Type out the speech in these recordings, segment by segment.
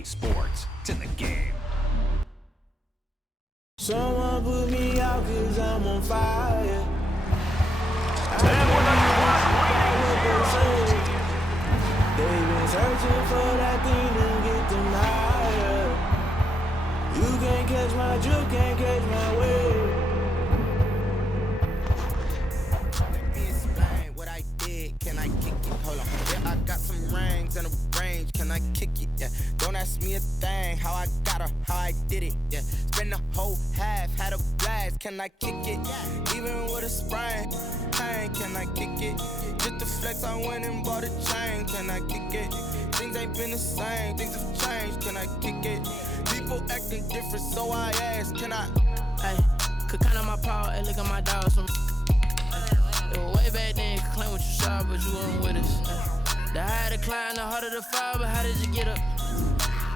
EA Sports. It's in the game. Someone put me out 'cause I'm on fire. And with a clock leading 0-0. They've been searching for that thing to get them higher. You can't catch my drift, can't catch my wave. Let me explain what I did. Can I kick it? Hold on. Yeah, I got some rings and a range. Can I kick it? Yeah. Don't ask me a thing. How I got her, how I did it. Yeah. Spend the whole half, had a blast. Can I kick it? Even with a sprain. Pain, can I kick it? Just the flex, I went and bought a chain. Can I kick it? Things ain't been the same. Things have changed. Can I kick it? People acting different, so I ask. Can I? Hey, could count on my power, hey, look at my dogs. It was way back then, could claim what you saw, but you weren't with us. The higher the climb, the harder the fall, but how did you get up?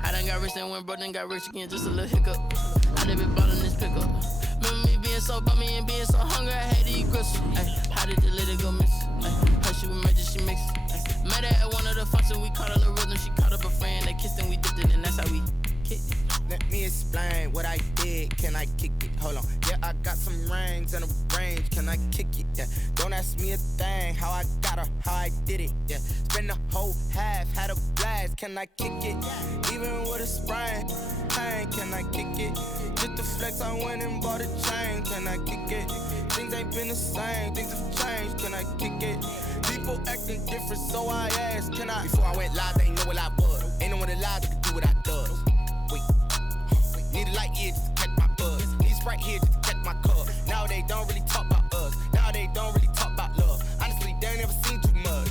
I done got rich and went broke, then got rich again, just a little hiccup. I done been ballin' this pickup. Remember me being so bummy and being so hungry, I had to eat gristle. Ay, how did you let it go miss? Her she was major, she mixed. Met her at one of the functions, we caught a little rhythm. She caught up a friend, they kissed and we dipped it, and that's how we kicked it. Let me explain what I did. Can I kick it? Hold on. Yeah, I got some rings and a range. Can I kick it? Yeah. Don't ask me a thing. How I got her, how I did it. Yeah. Spend the whole half, had a blast. Can I kick it? Even with a sprain. Pain, can I kick it? Just the flex, I went and bought a chain. Can I kick it? Things ain't been the same. Things have changed. Can I kick it? People acting different, so I asked. Can I? Before I went live, they ain't know what I was. Ain't no one alive that could do what I does. Wait. Need a light here just to catch my buzz. Need a Sprite here just to catch my cup. Now they don't really talk about us. Now they don't really talk about love. Honestly, they ain't never seen too much.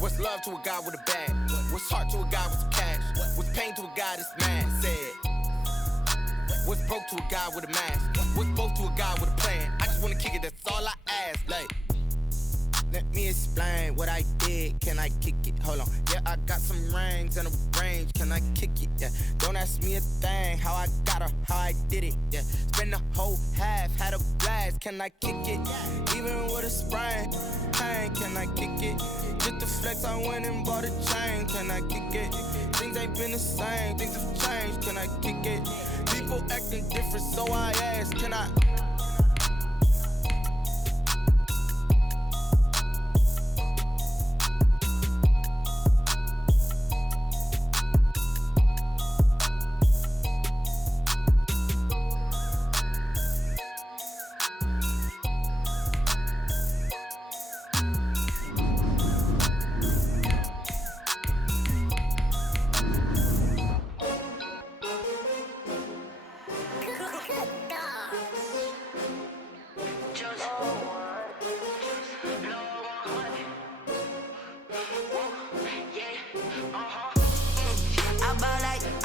What's love to a guy with a bag? What's heart to a guy with some cash? What's pain to a guy that's mad? Said. What's broke to a guy with a mask? What's both to a guy with a plan? I just wanna kick it, that's all I ask. Like, let me explain what I did. Can I kick it? Hold on. Yeah, I got some rings and a range. Can I kick it? Yeah. Don't ask me a thing. How I got her, how I did it. Yeah. Spend the whole half, had a blast. Can I kick it? Even with a sprain. Pain, can I kick it? Just the flex, I went and bought a chain. Can I kick it? Things ain't been the same. Things have changed. Can I kick it? People acting different, so I ask. Can I?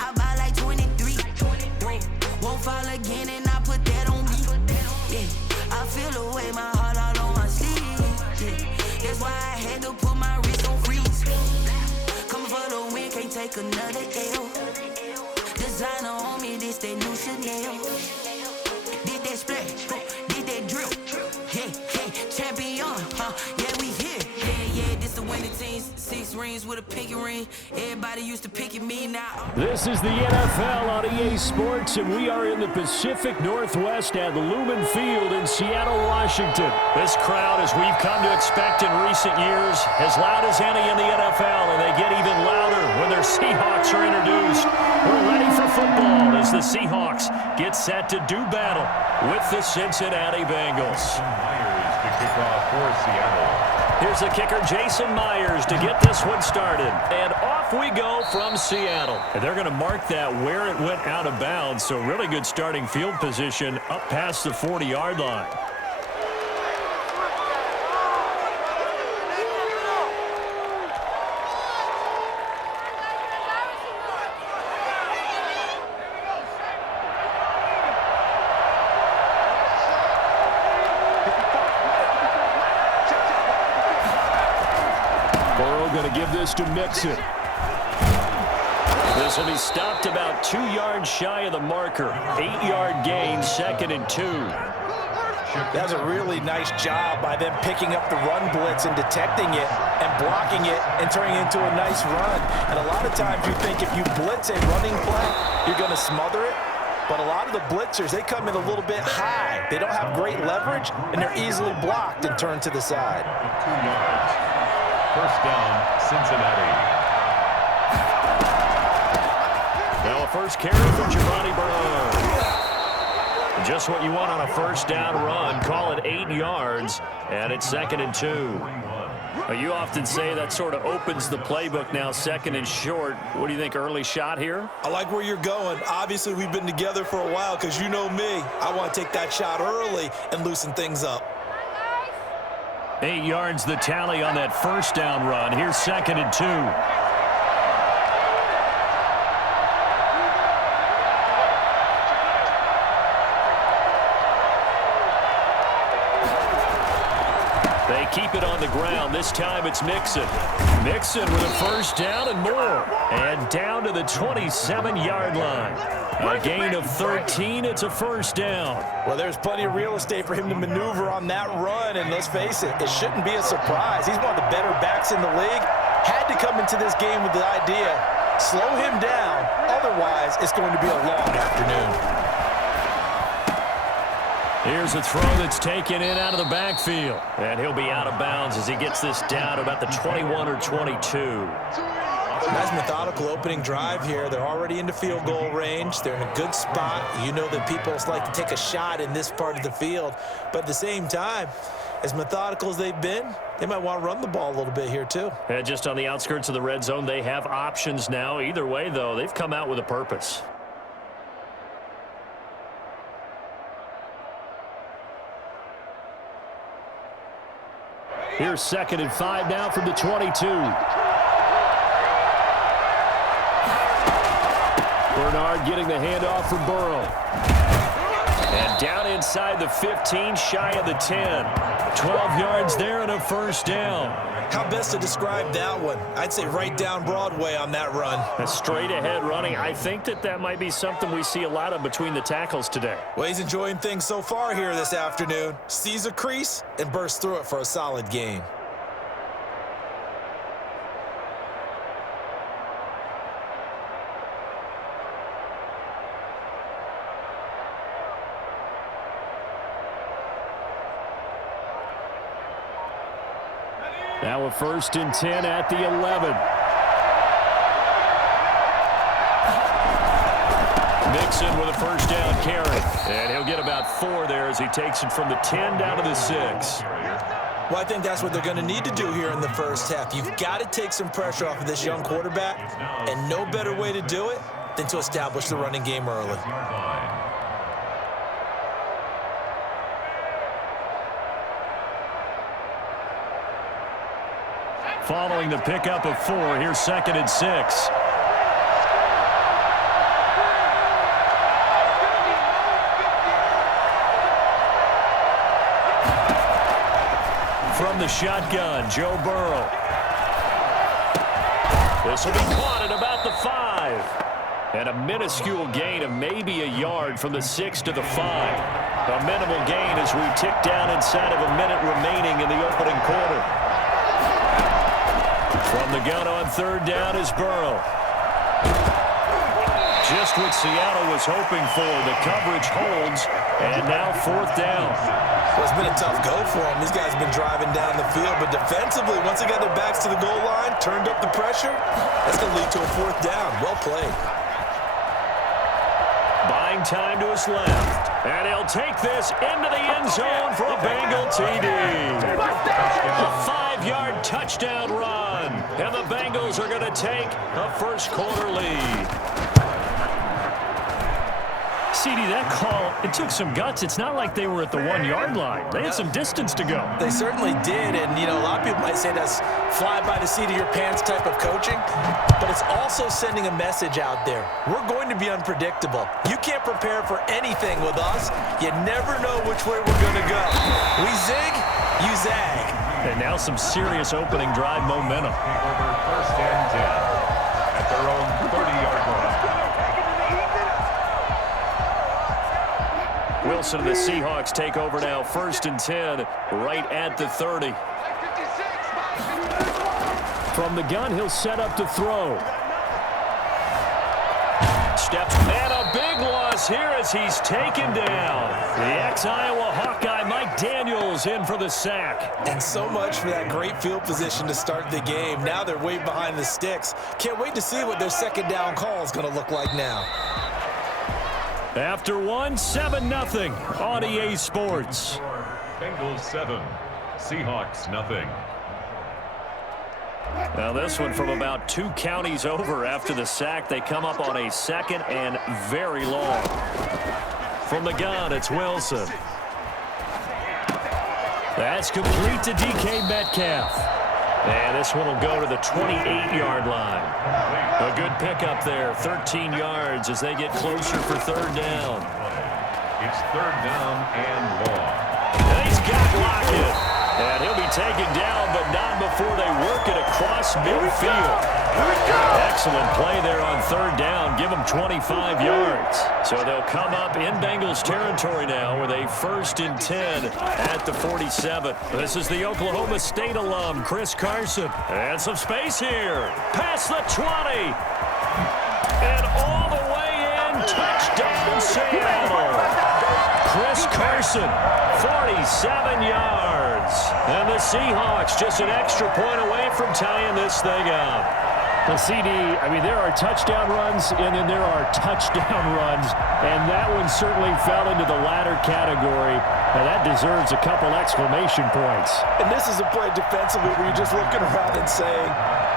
I buy like 23. Won't fall again and I put that on me. Yeah, I feel the way my heart all on my sleeve. Yeah, that's why I had to put my wrist on freeze. Coming for the win, can't take another L. Designer on me, this that new Chanel. Did that splash, did that drip. Yeah, champion, yeah, we here. Yeah, this the winning team. 6 rings with a pinky ring. Everybody used to pick at me now. This is the NFL on EA Sports, and we are in the Pacific Northwest at Lumen Field in Seattle, Washington. This crowd, as we've come to expect in recent years, as loud as any in the NFL, and they get even louder when their Seahawks are introduced. We're ready for football as the Seahawks get set to do battle with the Cincinnati Bengals. Myers to kick off for Seattle. Here's the kicker, Jason Myers, to get this one started. And off we go from Seattle. And they're going to mark that where it went out of bounds. So really good starting field position up past the 40-yard line. Going to give this to Mixon. This will be stopped about 2 yards shy of the marker. 8-yard gain, 2nd and 2. That's a really nice job by them picking up the run blitz and detecting it and blocking it and turning it into a nice run. And a lot of times you think if you blitz a running play, you're going to smother it. But a lot of the blitzers, they come in a little bit high. They don't have great leverage, and they're easily blocked and turned to the side. 2 yards. First down, Cincinnati. Now a first carry for Giovanni Bernard. Just what you want on a first down run. Call it 8 yards, and it's 2nd and 2. You often say that sort of opens the playbook now, 2nd and short. What do you think, early shot here? I like where you're going. Obviously, we've been together for a while because you know me. I want to take that shot early and loosen things up. 8 yards the tally on that first down run. Here's 2nd and 2. Keep it on the ground. This time it's Mixon. Mixon with a first down and more. And down to the 27-yard line. A gain of 13. It's a first down. Well, there's plenty of real estate for him to maneuver on that run. And let's face it, it shouldn't be a surprise. He's one of the better backs in the league. Had to come into this game with the idea, slow him down. Otherwise, it's going to be a long afternoon. Here's a throw that's taken in out of the backfield. And he'll be out of bounds as he gets this down to about the 21 or 22. Nice methodical opening drive here. They're already into field goal range. They're in a good spot. You know that people like to take a shot in this part of the field. But at the same time, as methodical as they've been, they might want to run the ball a little bit here too. And just on the outskirts of the red zone, they have options now. Either way, though, they've come out with a purpose. Here's 2nd and 5 now from the 22. Bernard getting the handoff from Burrow. And down inside the 15, shy of the 10. 12 yards there and a first down. How best to describe that one? I'd say right down Broadway on that run. A straight ahead running. I think that might be something we see a lot of between the tackles today. Well, he's enjoying things so far here this afternoon. Sees a crease and bursts through it for a solid gain. Now a 1st and 10 at the 11. Mixon with a first down carry. And he'll get about 4 there as he takes it from the 10 down to the 6. Well, I think that's what they're going to need to do here in the first half. You've got to take some pressure off of this young quarterback, and no better way to do it than to establish the running game early. Following the pickup of 4, here's 2nd and 6. From the shotgun, Joe Burrow. This will be caught at about the 5. And a minuscule gain of maybe a yard from the 6 to the 5. A minimal gain as we tick down inside of a minute remaining in the opening quarter. From the gun on 3rd down is Burrow. Just what Seattle was hoping for. The coverage holds, and now 4th down. Well, it's been a tough go for them. These guys have been driving down the field, but defensively, once they got their backs to the goal line, turned up the pressure, that's going to lead to a 4th down. Well played. Buying time to his left. And he'll take this into the end zone for a Bengal TD. A 5-yard touchdown run. And the Bengals are going to take a first-quarter lead. CD, that call, it took some guts. It's not like they were at the 1-yard line. They had some distance to go. They certainly did, and, you know, a lot of people might say that's fly by the seat of your pants type of coaching, but it's also sending a message out there. We're going to be unpredictable. You can't prepare for anything with us. You never know which way we're going to go. We zig, you zag. And now some serious opening drive momentum. Over 1st and 10 at their own 30-yard line. Will Wilson and the Seahawks take over now, 1st and 10, right at the 30. From the gun, he'll set up to throw. Steps, and a big loss here as he's taken down. The ex-Iowa Hawkeye Mike Daniels in for the sack. And so much for that great field position to start the game. Now they're way behind the sticks. Can't wait to see what their second down call is going to look like now. After 7-0 on EA Sports. Bengals 7, Seahawks nothing. Now this one from about 2 counties over after the sack. They come up on a 2nd and very long. From the gun, it's Wilson. That's complete to DK Metcalf. And this one will go to the 28-yard line. A good pickup there, 13 yards as they get closer for 3rd down. It's 3rd down and long. And he's got Lockett. And he'll be taken down, but not before they work it across midfield. Excellent play there on 3rd down. Give them 25 yards. So they'll come up in Bengals territory now with a 1st and 10 at the 47. This is the Oklahoma State alum, Chris Carson. And some space here. Past the 20. And all the way in. Touchdown, Seattle. Chris Carson, 47 yards. And the Seahawks just an extra point away from tying this thing up. The CD, I mean, there are touchdown runs, and then there are touchdown runs, and that one certainly fell into the latter category, and that deserves a couple exclamation points. And this is a play defensively where you're just looking around and saying,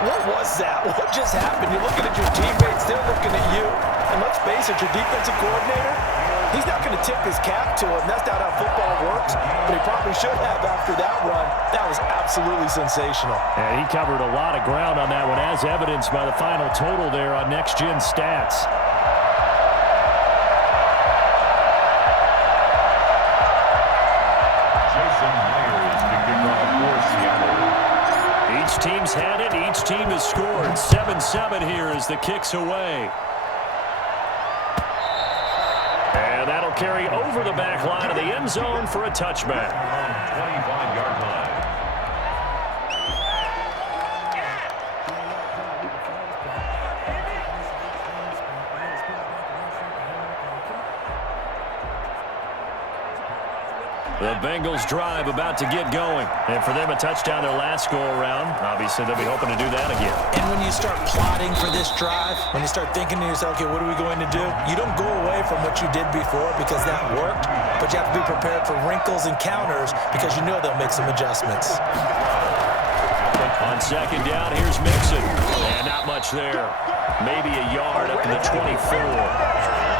what was that? What just happened? You're looking at your teammates, they're looking at you. And let's face it, your defensive coordinator, he's not going to tip his cap to him. That's not how football works, but he probably should have after that run. That was absolutely sensational. And he covered a lot of ground on that one, as evidenced by the final total there on Next Gen Stats. Jason Myers to kick off for Seattle. Each team's had it. Each team has scored. 7-7 here as the kick's away. And that'll carry over the back line of the end zone for a touchback. 25-yard line. The Bengals drive about to get going. And for them, a touchdown their last go-around. Obviously, they'll be hoping to do that again. And when you start plotting for this drive, when you start thinking to yourself, okay, what are we going to do? You don't go away from what you did before because that worked, but you have to be prepared for wrinkles and counters because you know they'll make some adjustments. On 2nd down, here's Mixon. And not much there. Maybe a yard up to the 24.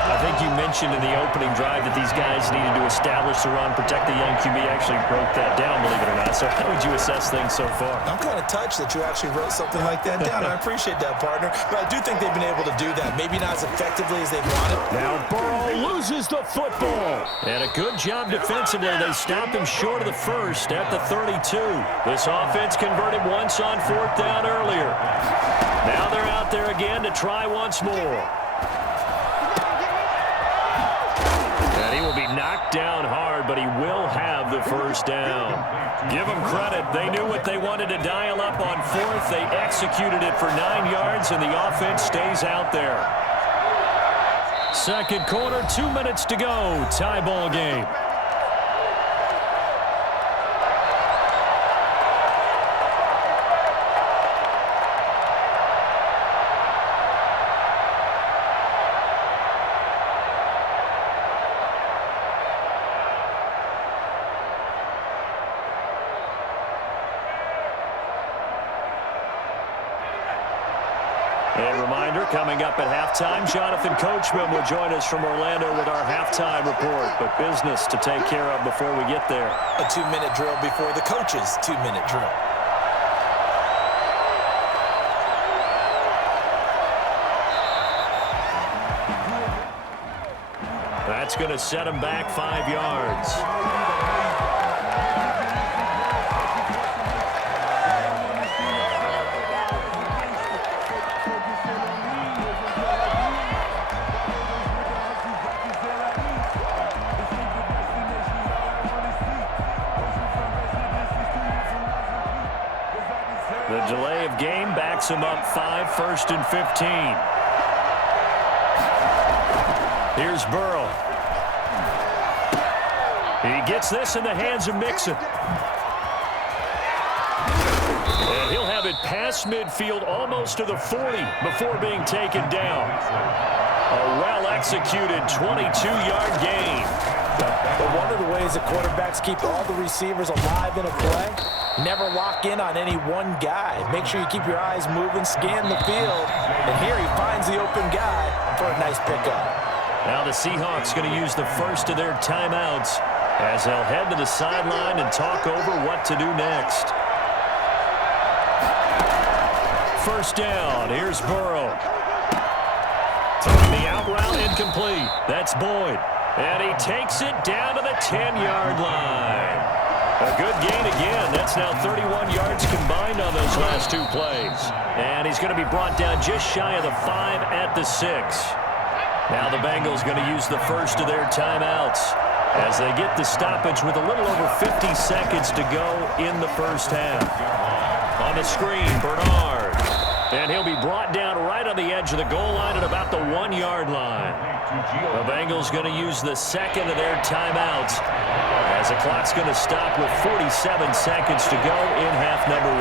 I think you mentioned in the opening drive that these guys needed to establish the run, protect the young QB. Actually broke that down, believe it or not. So how would you assess things so far? I'm kind of touched that you actually wrote something like that down. I appreciate that, partner. But I do think they've been able to do that. Maybe not as effectively as they wanted. Now Burrow loses the football. And a good job defensively. They stopped him short of the first at the 32. This offense converted once on 4th down earlier. Now they're out there again to try once more. And he will be knocked down hard, but he will have the 1st down. Give them credit. They knew what they wanted to dial up on 4th. They executed it for 9 yards, and the offense stays out there. 2nd quarter, 2 minutes to go. Tie ball game. A reminder, coming up at halftime, Jonathan Coachman will join us from Orlando with our halftime report. But business to take care of before we get there. A 2-minute drill before the coach's 2-minute drill. That's going to set him back 5 yards. consecutive game backs him up 5, 1st and 15. Here's Burrow. He gets this in the hands of Mixon. And he'll have it past midfield almost to the 40 before being taken down. A well-executed 22-yard gain. But one of the ways the quarterbacks keep all the receivers alive in a play, never lock in on any one guy. Make sure you keep your eyes moving, scan the field, and here he finds the open guy for a nice pickup. Now the Seahawks going to use the first of their timeouts as they'll head to the sideline and talk over what to do next. First down, here's Burrow. Throwing the out route incomplete. That's Boyd. And he takes it down to the 10-yard line. A good gain again. That's now 31 yards combined on those last two plays. And he's going to be brought down just shy of the 5 at the 6. Now the Bengals going to use the first of their timeouts as they get the stoppage with a little over 50 seconds to go in the first half. On the screen, Bernard. And he'll be brought down right on the edge of the goal line at about the 1-yard line. The Bengals going to use the second of their timeouts as the clock's going to stop with 47 seconds to go in half number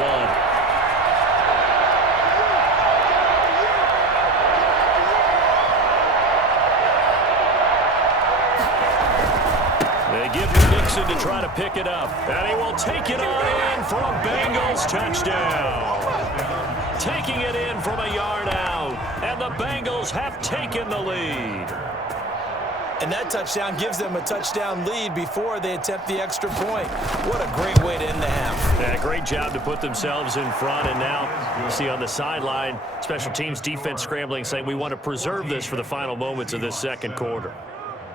1. They give to Nixon to try to pick it up. And he will take it on in for a Bengals touchdown. Taking it in from a yard out. And the Bengals have taken the lead. And that touchdown gives them a touchdown lead before they attempt the extra point. What a great way to end the half. Yeah, great job to put themselves in front. And now you see on the sideline, special teams defense scrambling, saying we want to preserve this for the final moments of this second quarter.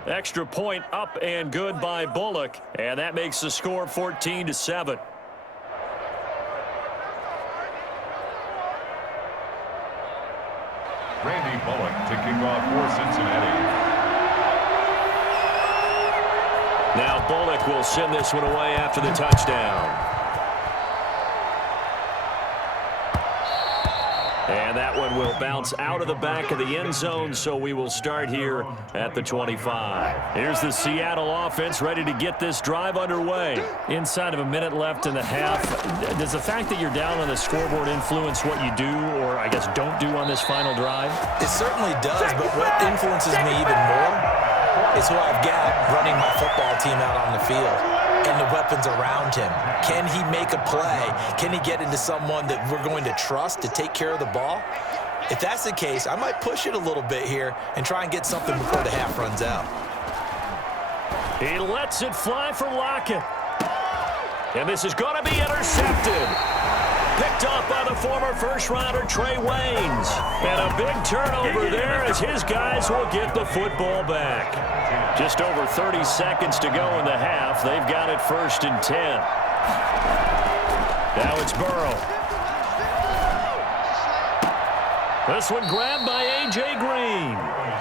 Extra point up and good by Bullock. And that makes the score 14-7. Randy Bullock to kick off for Cincinnati. Now Bullock will send this one away after the touchdown. And that one will bounce out of the back of the end zone, so we will start here at the 25. Here's the Seattle offense ready to get this drive underway. Inside of a minute left in the half, does the fact that you're down on the scoreboard influence what you do, or I guess don't do on this final drive? It certainly does, but what influences me even more is who I've got running my football team out on the field and the weapons around him. Can he make a play? Can he get into someone that we're going to trust to take care of the ball? If that's the case, I might push it a little bit here and try and get something before the half runs out. He lets it fly for Lockett. And this is going to be intercepted. Picked off by the former first-rounder Trey Waynes. And a big turnover there as his guys will get the football back. Just over 30 seconds to go in the half. They've got it 1st and 10. Now it's Burrow. This one grabbed by A.J. Green.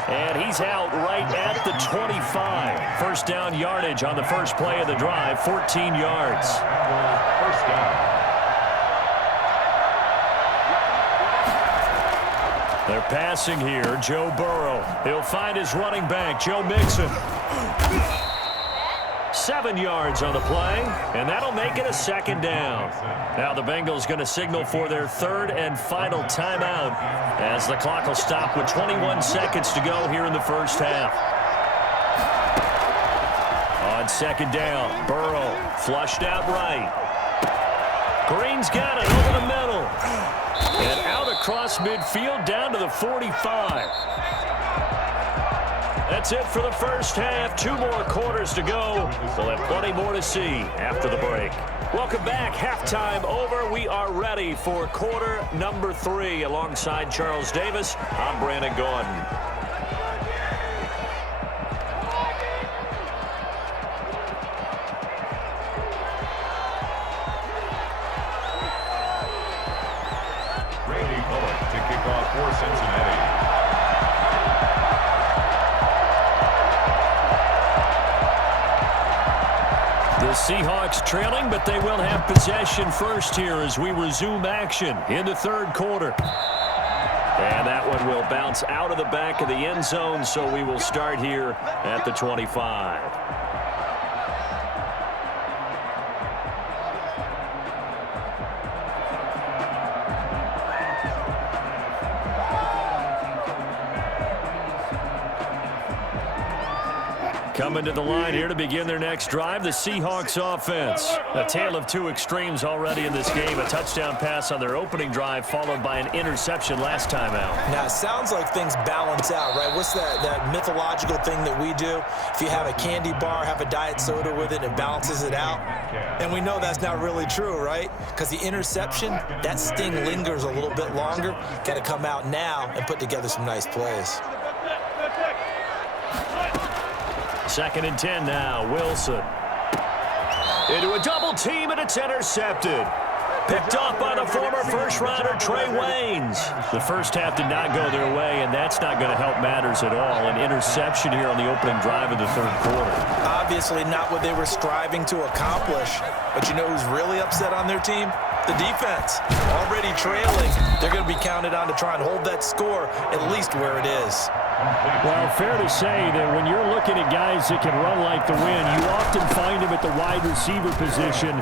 And he's out right at the 25. First down yardage on the first play of the drive, 14 yards. First down. They're passing here, Joe Burrow. He'll find his running back, Joe Mixon. 7 yards on the play, and that'll make it a second down. Now the Bengals going to signal for their third and final timeout as the clock will stop with 21 seconds to go here in the first half. On second down, Burrow flushed out right. Green's got it over the middle. And out across midfield down to the 45. That's it for the first half. 2 more quarters to go. We'll have plenty more to see after the break. Welcome back. Halftime over. We are ready for quarter number 3. Alongside Charles Davis, I'm Brandon Gordon. For Cincinnati. The Seahawks trailing, but they will have possession first here as we resume action in the third quarter. And that one will bounce out of the back of the end zone, so we will start here at the 25. Coming to the line here to begin their next drive, the Seahawks offense. A tale of two extremes already in this game. A touchdown pass on their opening drive followed by an interception last time out. Now, it sounds like things balance out, right? What's that mythological thing that we do? If you have a candy bar, have a diet soda with it, it balances it out. And we know that's not really true, right? Because the interception, that sting lingers a little bit longer. Got to come out now and put together some nice plays. 2nd and 10 now. Wilson. Into a double team, and it's intercepted. Picked off by the former first-rounder Trey Waynes. The first half did not go their way, and that's not going to help matters at all. An interception here on the opening drive of the third quarter. Obviously not what they were striving to accomplish. But you know who's really upset on their team? The defense. Already trailing. They're going to be counted on to try and hold that score at least where it is. Well, fair to say that when you're looking at guys that can run like the wind, you often find them at the wide receiver position,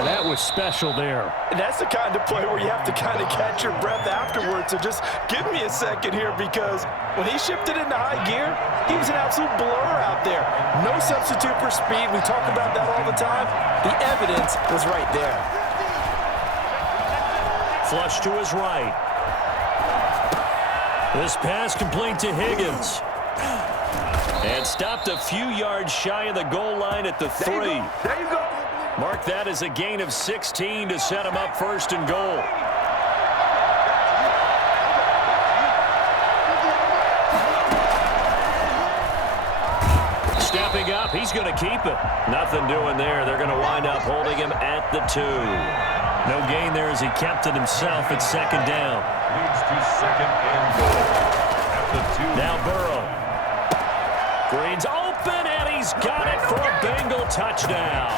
and that was special there. And that's the kind of play where you have to kind of catch your breath afterwards. So just give me a second here, because when he shifted into high gear, he was an absolute blur out there. No substitute for speed. We talk about that all the time. The evidence was right there. Flush to his right. This pass complete to Higgins. And stopped a few yards shy of the goal line at the 3. There you go. Mark that as a gain of 16 to set him up 1st and goal. Stepping up, he's going to keep it. Nothing doing there. They're going to wind up holding him at the 2. No gain there as he kept it himself at 2nd down. Leads to 2nd and goal at the 2. Now Burrow. Green's open, and he's got it for a Bengal touchdown.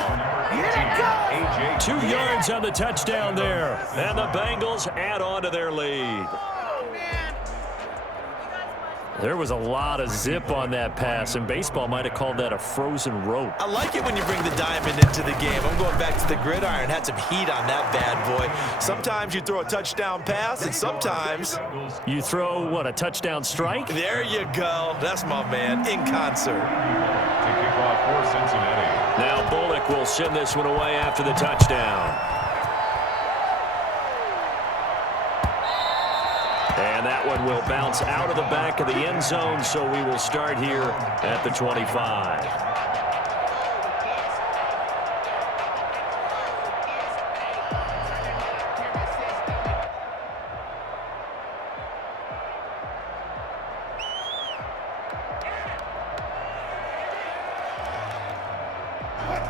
2 yards on the touchdown there. And the Bengals add on to their lead. There was a lot of zip on that pass, and baseball might have called that a frozen rope. I like it when you bring the diamond into the game. I'm going back to the gridiron. Had some heat on that bad boy. Sometimes you throw a touchdown pass, and sometimes you throw, what, a touchdown strike? There you go. That's my man, in concert. To kick off for Cincinnati. Now Bullock will send this one away after the touchdown. And that one will bounce out of the back of the end zone, so we will start here at the 25.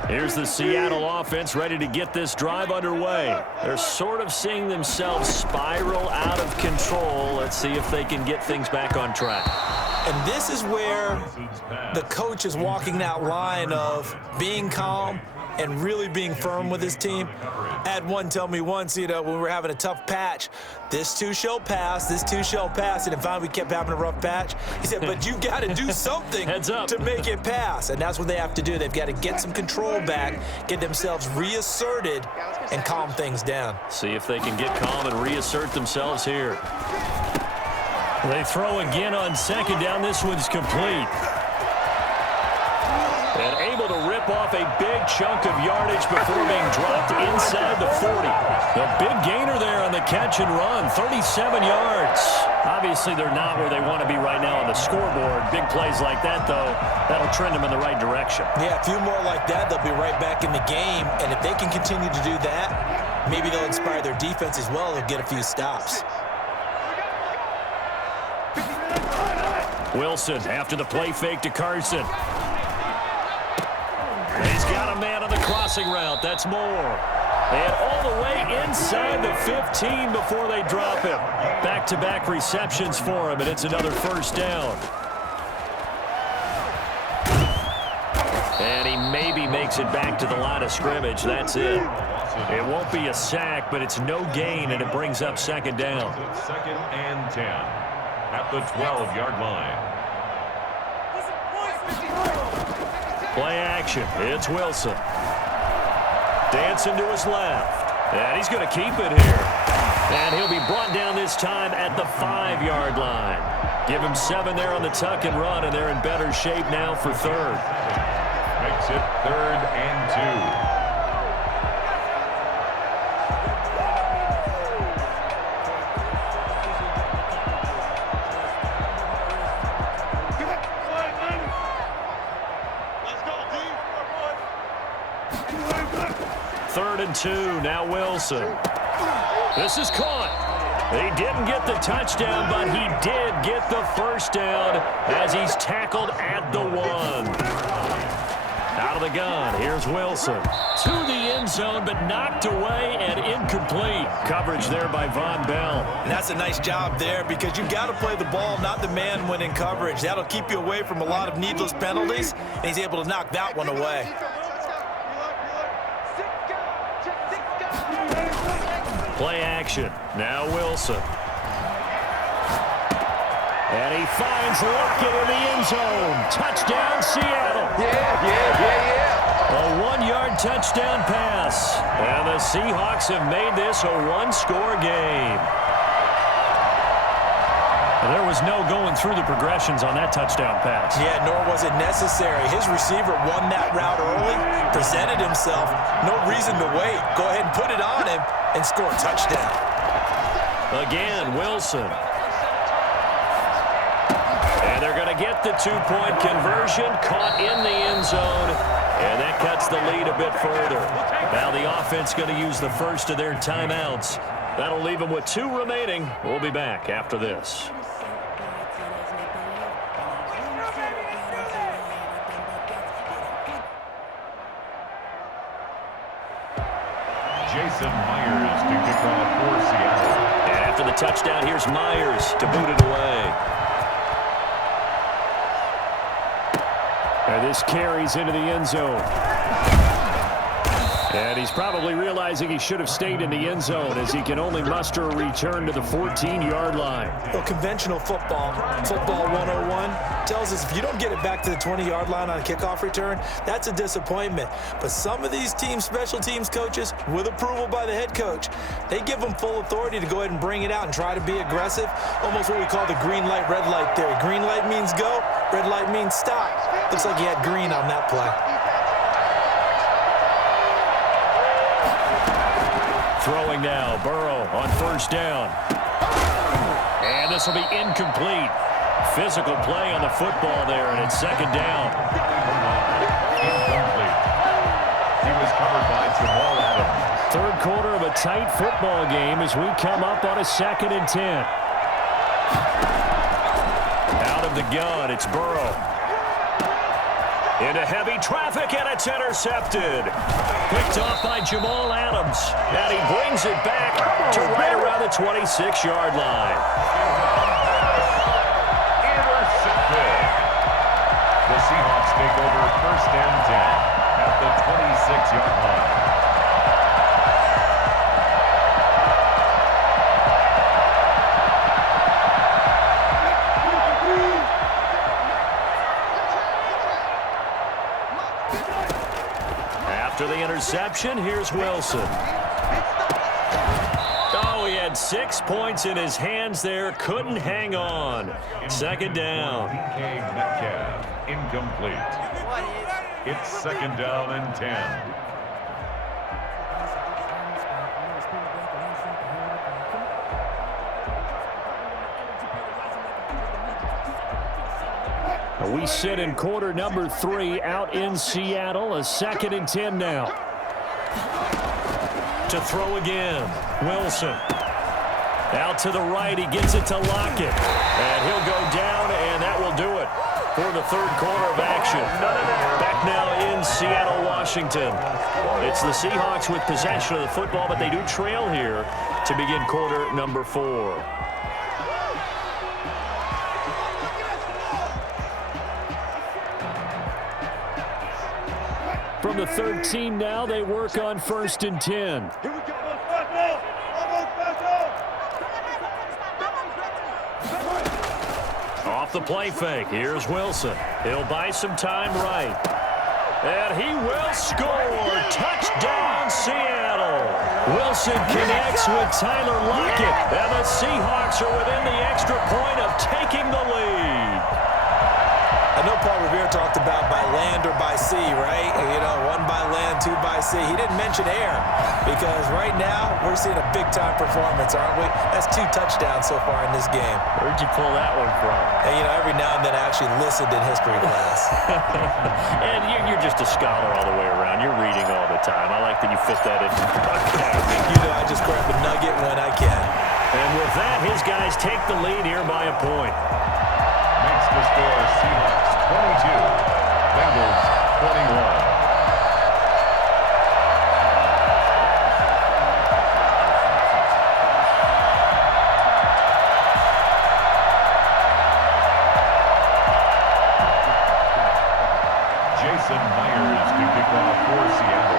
Here's the Seattle offense ready to get this drive underway. They're sort of seeing themselves spiral out of control. Let's see if they can get things back on track. And this is where the coach is walking that line of being calm and really being firm with his team. I had one tell me once, when we were having a tough patch, this too shall pass, this too shall pass, and finally we kept having a rough patch. He said, but you've got to do something to make it pass, and that's what they have to do. They've got to get some control back, get themselves reasserted, and calm things down. See if they can get calm and reassert themselves here. They throw again on 2nd down. This one's complete. And able to rip off a big chunk of yardage before being dropped inside the 40. A big gainer there on the catch and run, 37 yards. Obviously, they're not where they want to be right now on the scoreboard. Big plays like that, though, that'll trend them in the right direction. Yeah, a few more like that, they'll be right back in the game. And if they can continue to do that, maybe they'll inspire their defense as well. They'll get a few stops. Wilson after the play fake to Carson. He's got a man on the crossing route. That's more. And all the way inside the 15 before they drop him. Back-to-back receptions for him, and it's another 1st down. And he maybe makes it back to the line of scrimmage. That's it. It won't be a sack, but it's no gain, and it brings up second down. Second and 10 at the 12-yard line. Play action. It's Wilson. Dancing to his left. And he's going to keep it here. And he'll be brought down this time at the 5-yard line. Give him 7 there on the tuck and run, and they're in better shape now for third. Makes it 3rd and 2. Third and 2, now Wilson. This is caught. He didn't get the touchdown, but he did get the first down as he's tackled at the 1. Out of the gun, here's Wilson. To the end zone, but knocked away and incomplete. Coverage there by Von Bell. And that's a nice job there because you've got to play the ball, not the man when in coverage. That'll keep you away from a lot of needless penalties, and he's able to knock that one away. Play action. Now Wilson. And he finds Lockett in the end zone. Touchdown, Seattle. A 1-yard touchdown pass. And the Seahawks have made this a 1-score game. And there was no going through the progressions on that touchdown pass. Yeah, nor was it necessary. His receiver won that route early, presented himself. No reason to wait. Go ahead and put it on him and score a touchdown. Again, Wilson. And they're going to get the 2-point conversion, caught in the end zone, and that cuts the lead a bit further. Now the offense going to use the first of their timeouts. That'll leave them with 2 remaining. We'll be back after this. Jason Myers to kick off for Seattle. And after the touchdown, here's Myers to boot it away. And this carries into the end zone. And he's probably realizing he should have stayed in the end zone as he can only muster a return to the 14-yard line. Well, conventional football 101, tells us if you don't get it back to the 20-yard line on a kickoff return, that's a disappointment. But some of these special teams coaches, with approval by the head coach, they give them full authority to go ahead and bring it out and try to be aggressive, almost what we call the green light, red light theory. Green light means go, red light means stop. Looks like he had green on that play. Throwing now, Burrow on first down. And this will be incomplete. Physical play on the football there, and it's second down. Incomplete. He was covered by Jamal Adams. Third quarter of a tight football game as we come up on a 2nd and 10. Out of the gun, it's Burrow. Into heavy traffic, and it's intercepted. Picked off by Jamal Adams. And he brings it back to right around the 26-yard line. Intercepted. The Seahawks take over 1st and 10 at the 26-yard line. After the interception, here's Wilson. Oh, he had 6 points in his hands there. Couldn't hang on. Second down. DK Metcalf, incomplete. It's 2nd down and 10. We sit in quarter number 3 out in Seattle. A 2nd and 10 now. To throw again. Wilson. Out to the right. He gets it to Lockett. And he'll go down, and that will do it for the 3rd quarter of action. Back now in Seattle, Washington. It's the Seahawks with possession of the football, but they do trail here to begin quarter number 4. From the 13 now, they work on 1st and 10. Off the play fake, here's Wilson. He'll buy some time right. And he will score. Touchdown, Seattle. Wilson connects with Tyler Lockett. And the Seahawks are within the extra point of taking the lead. I know Paul Revere talked about by land or by sea, right? You know, 1 by land, 2 by sea. He didn't mention air because right now we're seeing a big-time performance, aren't we? That's 2 touchdowns so far in this game. Where'd you pull that one from? And, you know, every now and then I actually listened in history class. And you're just a scholar all the way around. You're reading all the time. I like that you fit that in. You know, I just grab a nugget when I can. And with that, his guys take the lead here by a point. Makes the score Seahawks 22, Bengals 21. Jason Myers to kick off for Seattle.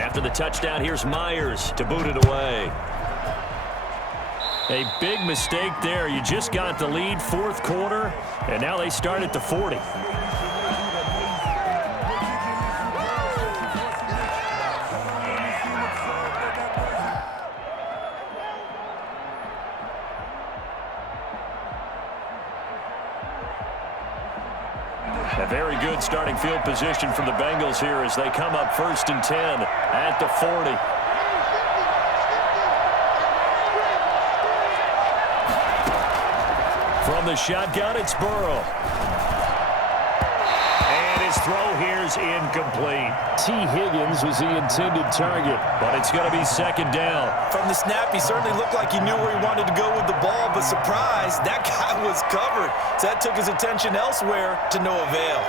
After the touchdown, here's Myers to boot it away. A big mistake there. You just got the lead, 4th quarter, and now they start at the 40. A very good starting field position from the Bengals here as they come up 1st and 10 at the 40. From the shotgun, it's Burrow. And his throw here is incomplete. T. Higgins was the intended target, but it's going to be 2nd down. From the snap, he certainly looked like he knew where he wanted to go with the ball, but surprise, that guy was covered. So that took his attention elsewhere to no avail.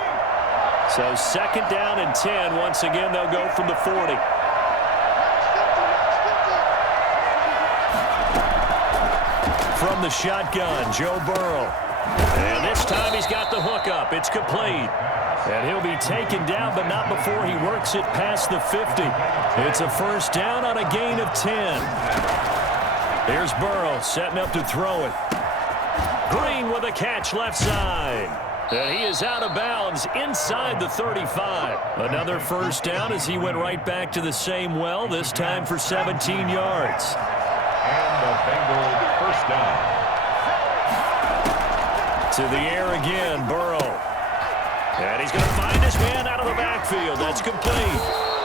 So 2nd down and 10. Once again, they'll go from the 40. From the shotgun, Joe Burrow. And this time he's got the hookup. It's complete. And he'll be taken down, but not before he works it past the 50. It's a 1st down on a gain of 10. Here's Burrow setting up to throw it. Green with a catch left side. And he is out of bounds inside the 35. Another 1st down as he went right back to the same well, this time for 17 yards. And the Bengals 1st down. To the air again, Burrow. And he's going to find his man out of the backfield. That's complete.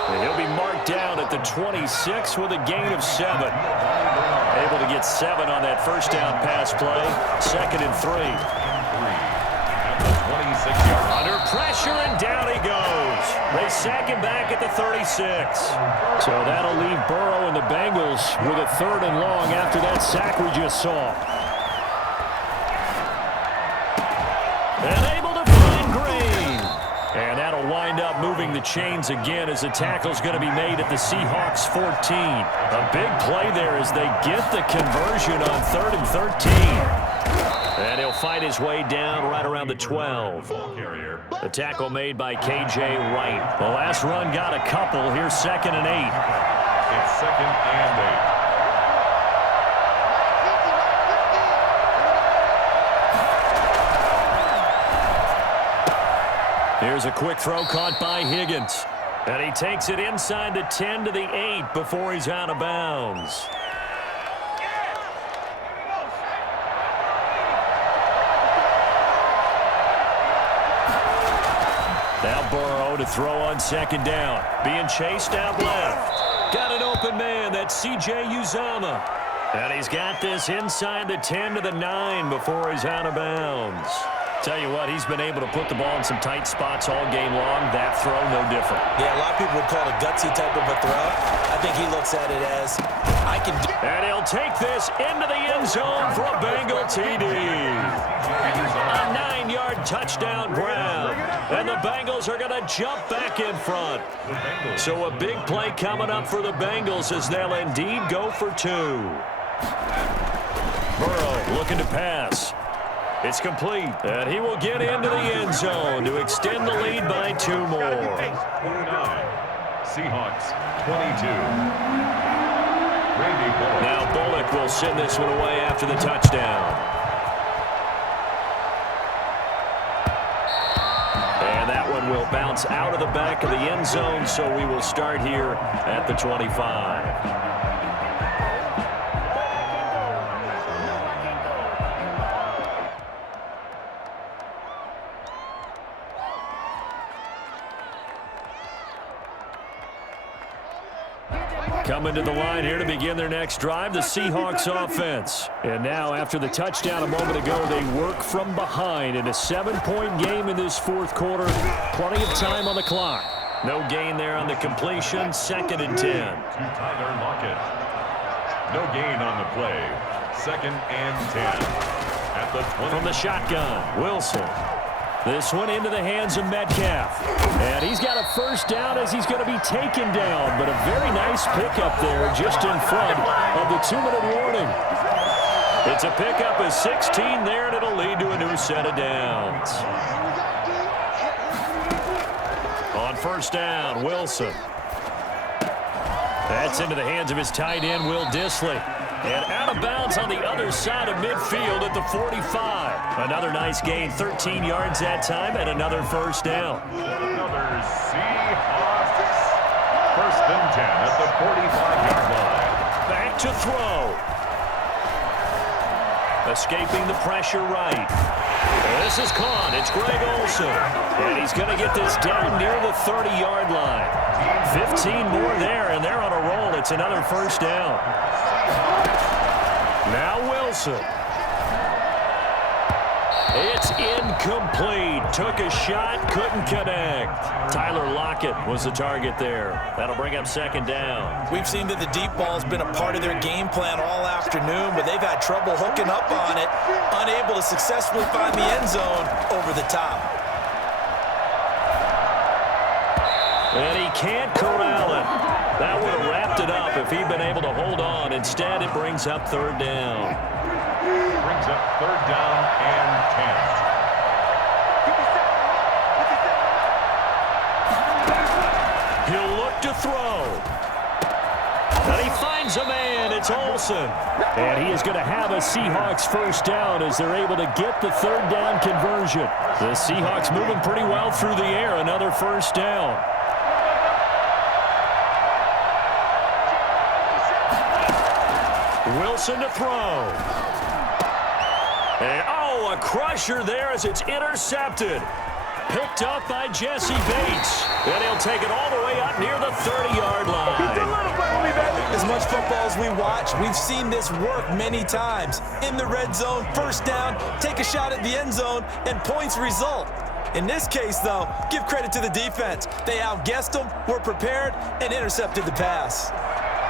And he'll be marked down at the 26 with a gain of 7. Able to get 7 on that 1st down pass play. 2nd and 3. At the 26-yard. Under pressure, and down he goes. They sack him back at the 36. So that'll leave Burrow and the Bengals with a 3rd and long after that sack we just saw. And able to find Green. And that'll wind up moving the chains again as the tackle's going to be made at the Seahawks 14. A big play there as they get the conversion on 3rd and 13. And he'll fight his way down right around the 12. The tackle made by K.J. Wright. The last run got a couple. Here's 2nd and 8. It's 2nd and 8. Here's a quick throw caught by Higgins. And he takes it inside the 10 to the 8 before he's out of bounds. Now Burrow to throw on 2nd down. Being chased out left. Got an open man. That's C.J. Uzomah. And he's got this inside the 10 to the 9 before he's out of bounds. Tell you what, he's been able to put the ball in some tight spots all game long. That throw, no different. Yeah, a lot of people would call it a gutsy type of a throw. I think he looks at it as, I can do. And he'll take this into the end zone for a Bengal TD. A 9-yard touchdown grab. And the Bengals are going to jump back in front. So a big play coming up for the Bengals as they'll indeed go for 2. Burrow looking to pass. It's complete, and he will get into the end zone to extend the lead by 2 more. Seahawks 22. Now Bullock will send this one away after the touchdown. And that one will bounce out of the back of the end zone, so we will start here at the 25. Coming to the line here to begin their next drive, the Seahawks offense. And now, after the touchdown a moment ago, they work from behind in a 7-point game in this fourth quarter. Plenty of time on the clock. No gain there on the completion. 2nd and 10. To Tyler Lockett. No gain on the play. 2nd and 10. At the 20. From the shotgun, Wilson. This one into the hands of Metcalf. And he's got a first down as he's going to be taken down. But a very nice pickup there just in front of the 2-minute warning. It's a pickup of 16 there, and it'll lead to a new set of downs. On first down, Wilson. That's into the hands of his tight end, Will Dissly. And out of bounds on the other side of midfield at the 45. Another nice gain, 13 yards that time, and another first down. Another Seahawks. 1st and 10 at the 45-yard line. Back to throw. Escaping the pressure right. This is caught. It's Greg Olsen. And he's going to get this down near the 30-yard line. 15 more there, and they're on a roll. It's another first down. Now Wilson. It's incomplete. Took a shot, couldn't connect. Tyler Lockett was the target there. That'll bring up 2nd down. We've seen that the deep ball's been a part of their game plan all afternoon, but they've had trouble hooking up on it, unable to successfully find the end zone over the top. And he can't corral it. That would have wrapped it up if he'd been able to hold on. Instead, it brings up 3rd down. Brings up 3rd down and 10. He'll look to throw. And he finds a man. It's Olsen. And he is going to have a Seahawks first down as they're able to get the 3rd down conversion. The Seahawks moving pretty well through the air. Another first down. Wilson to throw. And, a crusher there as it's intercepted. Picked up by Jesse Bates. And he'll take it all the way up near the 30-yard line. As much football as we watch, we've seen this work many times. In the red zone, first down, take a shot at the end zone, and points result. In this case, though, give credit to the defense. They outguessed them, were prepared, and intercepted the pass.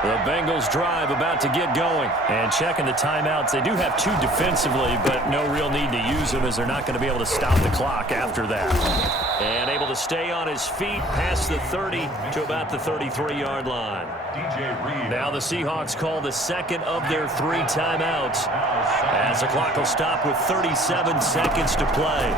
The Bengals drive about to get going. And checking the timeouts. They do have 2 defensively, but no real need to use them as they're not going to be able to stop the clock after that. And able to stay on his feet past the 30 to about the 33-yard line. Now the Seahawks call the 2nd of their 3 timeouts as the clock will stop with 37 seconds to play.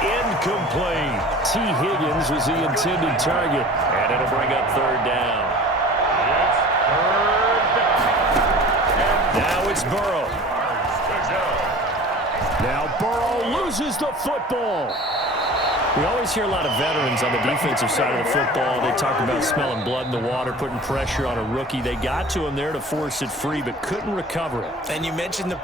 Incomplete. T. Higgins was the intended target. And it'll bring up 3rd down. It's 3rd down. Now it's Burrow. Now Burrow loses the football. We always hear a lot of veterans on the defensive side of the football. They talk about smelling blood in the water, putting pressure on a rookie. They got to him there to force it free, but couldn't recover it. And you mentioned the